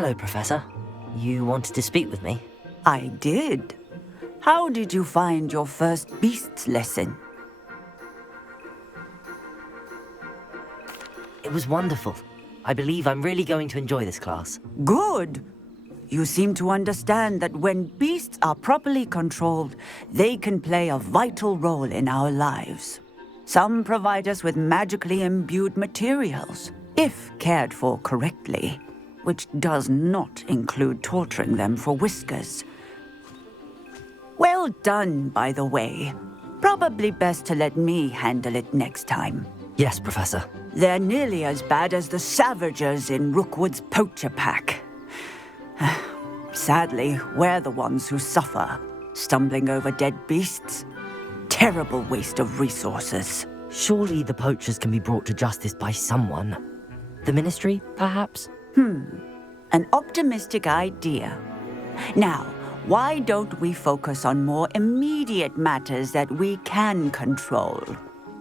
Hello, Professor. You wanted to speak with me? I did. How did you find your first beasts lesson? It was wonderful. I believe I'm really going to enjoy this class. Good. You seem to understand that when beasts are properly controlled, they can play a vital role in our lives. Some provide us with magically imbued materials, if cared for correctly, which does not include torturing them for whiskers. Well done, by the way. Probably best to let me handle it next time. Yes, Professor. They're nearly as bad as the Savagers in Rookwood's poacher pack. Sadly, we're the ones who suffer, stumbling over dead beasts. Terrible waste of resources. Surely the poachers can be brought to justice by someone. The Ministry, perhaps? An optimistic idea. Now, why don't we focus on more immediate matters that we can control?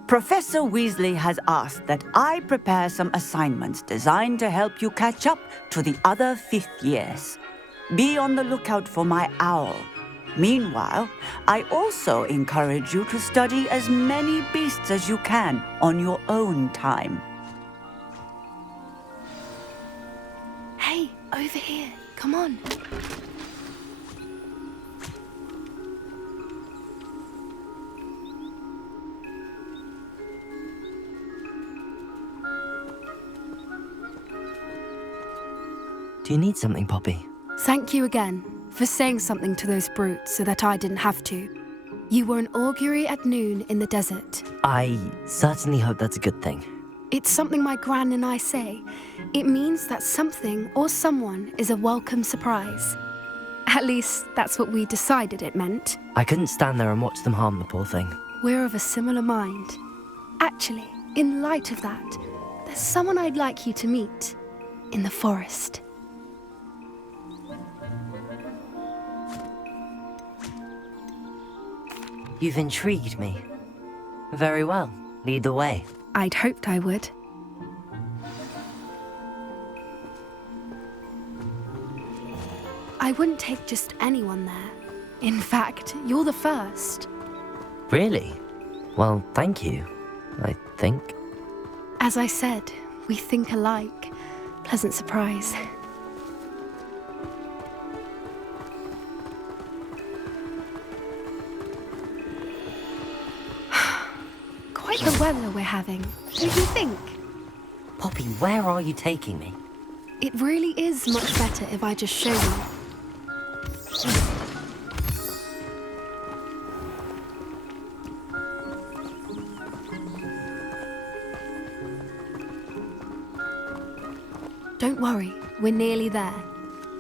Professor Weasley has asked that I prepare some assignments designed to help you catch up to the other fifth years. Be on the lookout for my owl. Meanwhile, I also encourage you to study as many beasts as you can on your own time. Hey, over here. Come on. Do you need something, Poppy? Thank you again for saying something to those brutes so that I didn't have to. You were an augury at noon in the desert. I certainly hope that's a good thing. It's something my gran and I say. It means that something or someone is a welcome surprise. At least, that's what we decided it meant. I couldn't stand there and watch them harm the poor thing. We're of a similar mind. Actually, in light of that, there's someone I'd like you to meet in the forest. You've intrigued me. Very well. Lead the way. I'd hoped I would. I wouldn't take just anyone there. In fact, you're the first. Really? Well, thank you, I think. As I said, we think alike. Pleasant surprise. Quite the weather we're having, don't you think? Poppy, where are you taking me? It really is much better if I just show you. Don't worry, we're nearly there.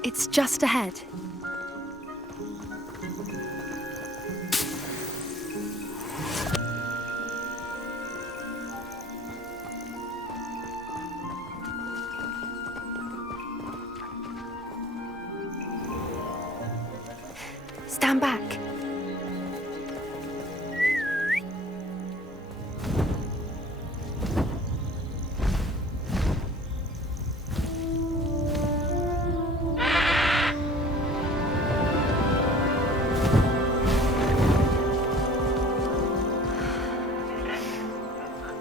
It's just ahead. Stand back.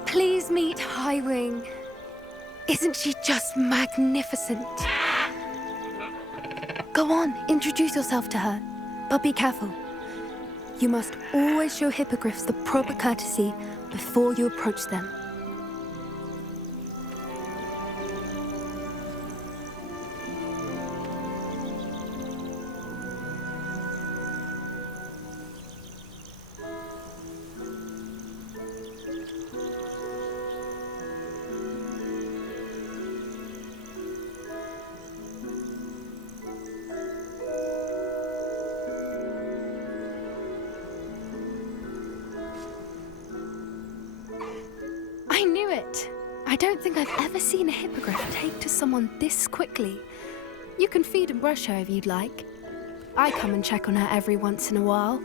Please meet Highwing. Isn't she just magnificent? Go on, introduce yourself to her. But be careful. You must always show hippogriffs the proper courtesy before you approach them. I knew it! I don't think I've ever seen a hippogriff take to someone this quickly. You can feed and brush her if you'd like. I come and check on her every once in a while.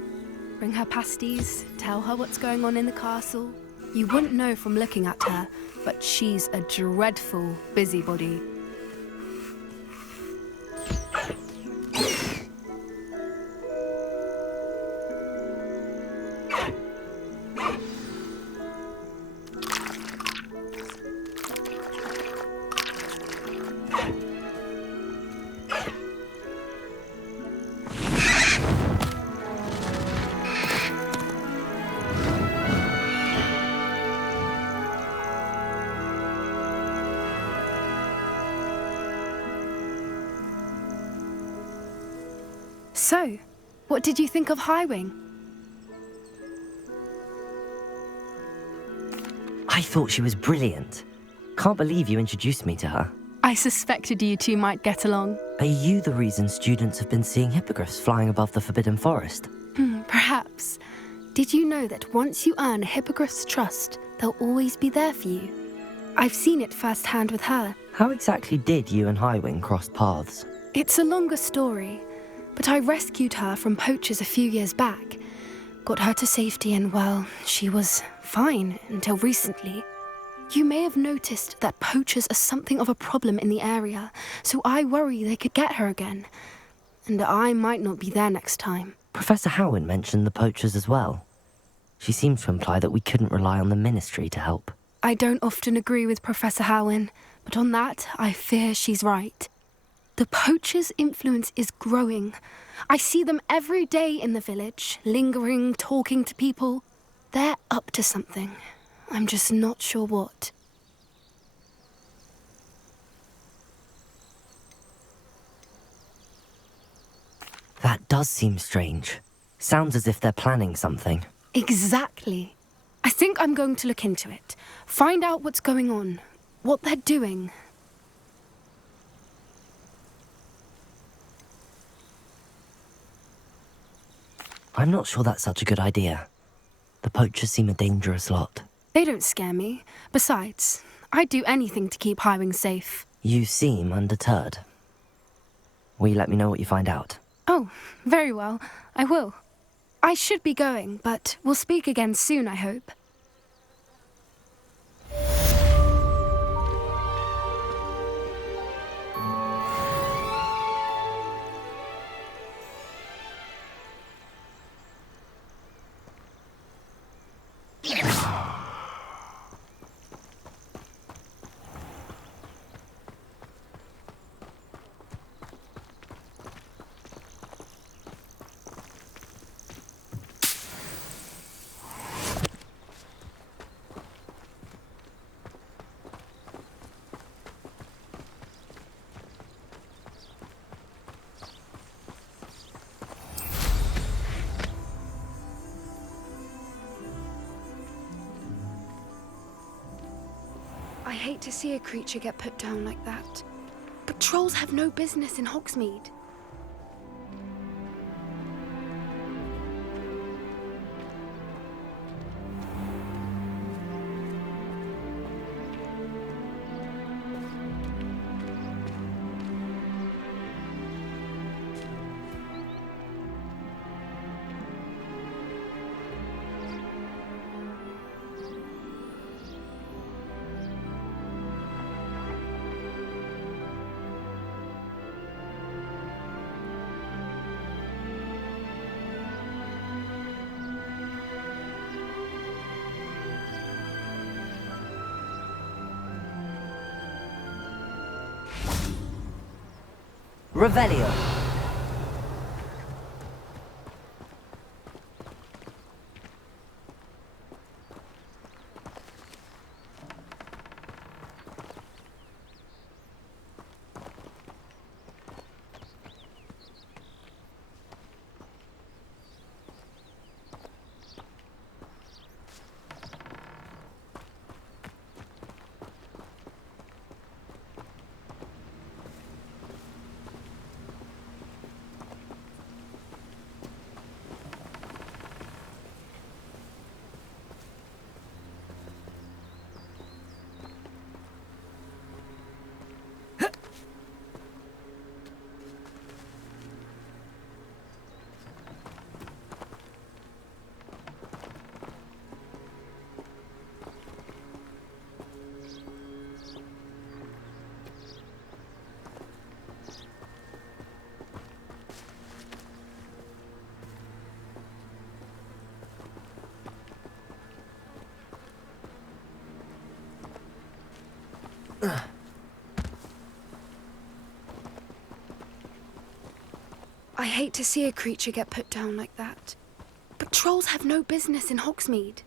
Bring her pasties, tell her what's going on in the castle. You wouldn't know from looking at her, but she's a dreadful busybody. So, what did you think of Highwing? I thought she was brilliant. Can't believe you introduced me to her. I suspected you two might get along. Are you the reason students have been seeing hippogriffs flying above the Forbidden Forest? Perhaps. Did you know that once you earn a hippogriff's trust, they'll always be there for you? I've seen it firsthand with her. How exactly did you and Highwing cross paths? It's a longer story, but I rescued her from poachers a few years back. Got her to safety and, well, she was fine until recently. You may have noticed that poachers are something of a problem in the area, so I worry they could get her again. And I might not be there next time. Professor Howin mentioned the poachers as well. She seems to imply that we couldn't rely on the Ministry to help. I don't often agree with Professor Howin, but on that, I fear she's right. The poachers' influence is growing. I see them every day in the village, lingering, talking to people. They're up to something. I'm just not sure what. That does seem strange. Sounds as if they're planning something. Exactly. I think I'm going to look into it. Find out what's going on, what they're doing. I'm not sure that's such a good idea. The poachers seem a dangerous lot. They don't scare me. Besides, I'd do anything to keep Highwing safe. You seem undeterred. Will you let me know what you find out? Oh, very well. I will. I should be going, but we'll speak again soon, I hope. I hate to see a creature get put down like that. But trolls have no business in Hogsmeade. Revelio. I hate to see a creature get put down like that. But trolls have no business in Hogsmeade.